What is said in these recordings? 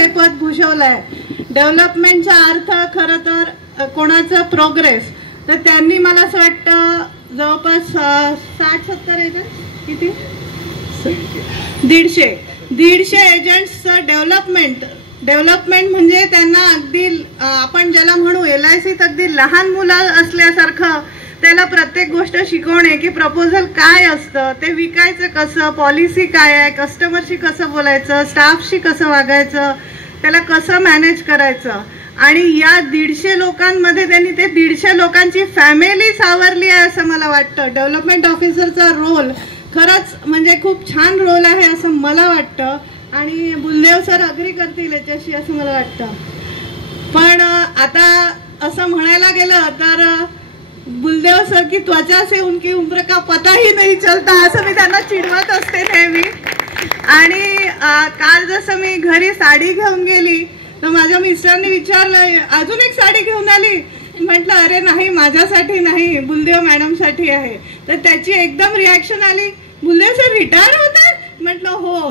हे पद भूषवलंय. डेव्हलपमेंटचा अर्थ खरं तर कोणाचं प्रोग्रेस, तर त्यांनी मला असं वाटतं जवळपास 60-70 एजंट किती 150 एजंट्सचं डेव्हलपमेंट म्हणजे त्यांना अगदी आपण ज्याला म्हणू LICत अगदी लहान मुलं असल्यासारखं त्याला प्रत्येक गोष्ट शिकवणे की प्रपोजल काय असतं, ते विकायचं कसं, पॉलिसी काय आहे, कस्टमरशी कसं बोलायचं, स्टाफशी कसं वागायचं, त्याला कसं मॅनेज करायचं. आणि या 150 लोकांमध्ये त्यांनी ते 150 लोकांची फॅमिली सावरली आहे असं मला वाटतं. डेव्हलपमेंट ऑफिसरचा रोल खरंच म्हणजे खूप छान रोल आहे असं मला वाटतं. आणि बुलदेव सर अग्री करतील याच्याशी असं मला वाटतं. पण आता असं म्हणायला गेलं तर बुलदेव सर की त्वचा से उनकी उम्र का पता ही नहीं चलता असं मी त्यांना चिडवत असते नेहमी. आणि काल जसं मी घरी साडी घेऊन गेली तर माझ्या मिस्टरांनी विचारलं अजून एक साडी घेऊन आली. म्हटलं अरे नाही, माझ्यासाठी नाही, बुलदेव मॅडम साठी आहे. तर त्याची एकदम रिॲक्शन आली, बुलदेव सर रिटायर होते. म्हटलं हो.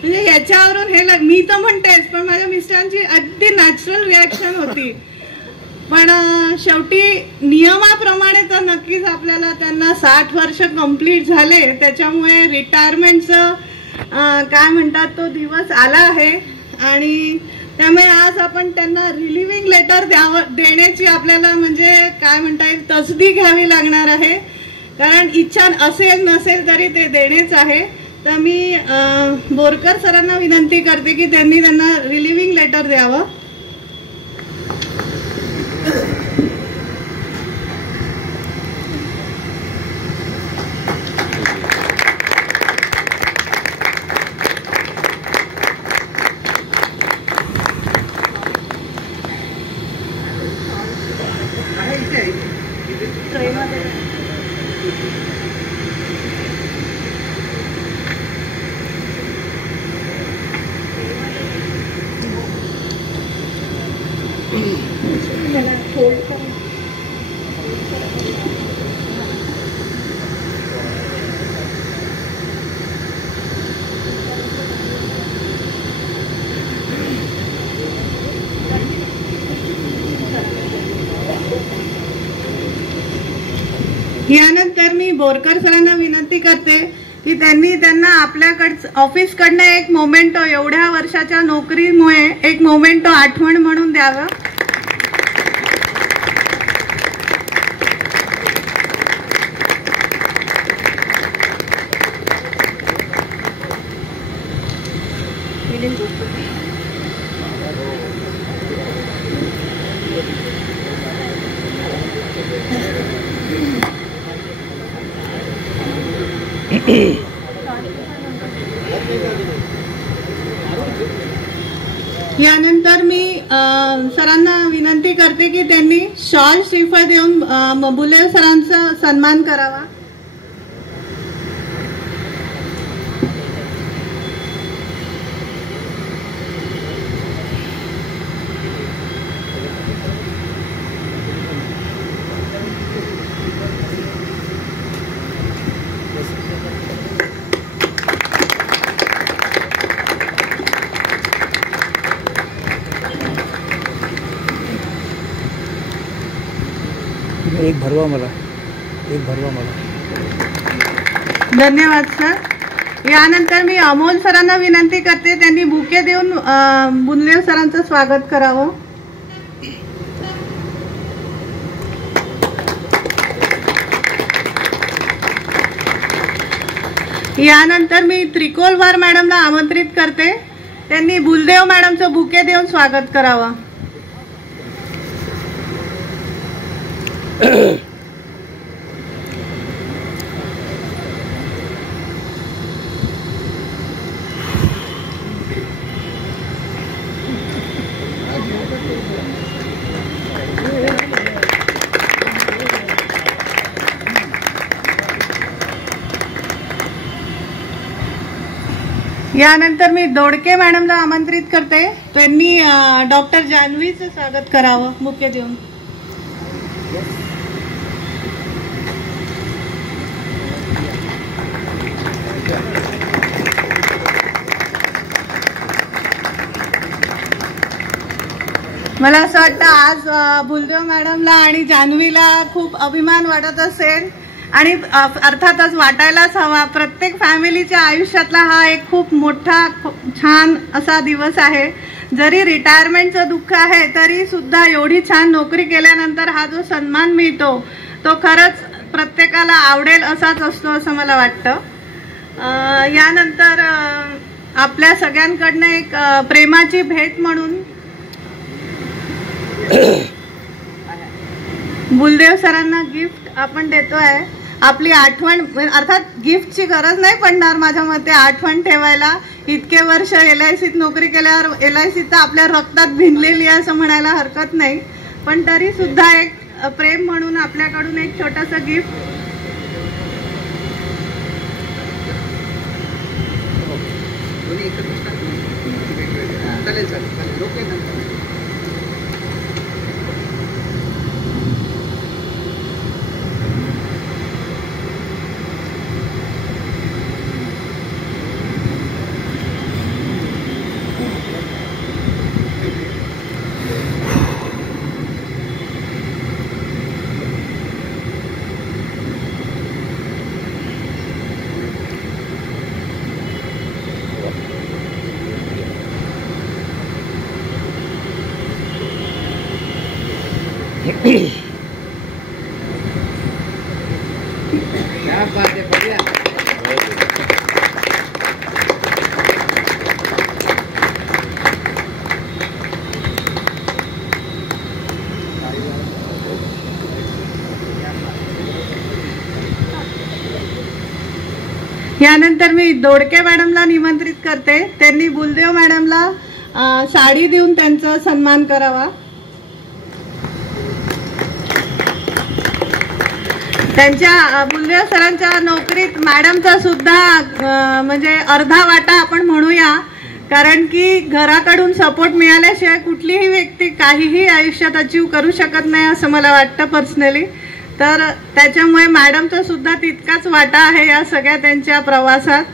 म्हणजे याच्यावरून हे मी तर म्हणतेच, पण माझ्या मिस्टरांची अगदी नॅचरल रिॲक्शन होती. पण शेवटी नियमाप्रमाणे तर नक्कीच आपल्याला त्यांना 60 वर्ष कंप्लीट झाले, त्याच्यामुळे रिटायरमेंटचं काय म्हणतात तो दिवस आला आहे. आणि त्यामुळे आज आपण त्यांना रिलिव्हिंग लेटर देण्याची आपल्याला म्हणजे काय म्हणता येईल तसदी घ्यावी लागणार आहे. कारण इच्छा असेल नसेल तरी ते देणेच आहे. तर मी बोरकर सरांना विनंती करते की त्यांनी त्यांना रिलिव्हिंग लेटर द्यावं. यानंतर मी बोरकर सरांना विनंती करते की त्यांना आपल्याकडं ऑफिसकडनं एक मोमेंटो, एवढ्या वर्षाच्या नोकरीमुळे एक मोमेंटो आठवण म्हणून द्यावं. यानंतर मी सरांना विनंती करते की त्यांनी शॉल श्रीफळ देऊन बुलेव सरांचा सन्मान करावा. एक भरवा मला. धन्यवाद सर. यानंतर मी अमोल सरांना विनंती करते त्यांनी बुके देऊन बुलदेव सरांचं स्वागत करावं. यानंतर मी त्रिकोलवार मॅडमला आमंत्रित करते, त्यांनी बुलदेव मॅडमचं बुके देऊन स्वागत करावं. यानंतर मी दोडके मॅडमला आमंत्रित करते, त्यांनी डॉक्टर जान्हवीचं स्वागत करावं बुके देऊन. मला असं वाटतं आज बुलदेव मॅडमला आणि जान्हवीला खूप अभिमान वाटत असेल आणि अर्थातच वाटायलाच हवा. प्रत्येक फॅमिलीच्या आयुष्यातला हा एक खूप मोठा छान असा दिवस आहे. जरी रिटायरमेंटचं दुःख आहे तरी सुद्धा एवढी छान नोकरी केल्यानंतर हा जो सन्मान मिळतो तो खरंच प्रत्येकाला आवडेल असाच असतो असं मला वाटतं. यानंतर आपल्या सगळ्यांकडनं एक प्रेमाची भेट म्हणून बुलदेव सरांना गिफ्ट आपण देतोय. आपली आठवण, अर्थात गिफ्टची गरज नाही पडणार माझ्या मते, आठवण ठेवायला. इतके वर्ष LICत नोकरी केल्यावर LIC तर आपल्या रक्तात भिनलेली आहे असं म्हणायला हरकत नाही, पण तरी सुद्धा एक प्रेम म्हणून आपल्याकडून एक छोटंसं गिफ्ट. क्या बात है, बढ़िया. यानंतर मी दोडके मॅडमला निमंत्रित करते. त्यांनी बुलदेव मॅडमला साडी देऊन त्यांचा सन्मान करावा. त्यांच्या बुलदेव सरांच्या नोकरीत मॅडमचा सुद्धा म्हणजे अर्धा वाटा आपण म्हणूया, कारण की घराकडून सपोर्ट मिळाल्याशिवाय कुठलीही व्यक्ती काहीही आयुष्यात अचीव करू शकत नाही असं मला वाटतं पर्सनली. तर त्याच्यामुळे मॅडमचा सुद्धा तितकाच वाटा आहे या सगळ्या त्यांच्या प्रवासात.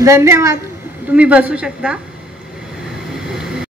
धन्यवाद. तुम्ही बसू शकता.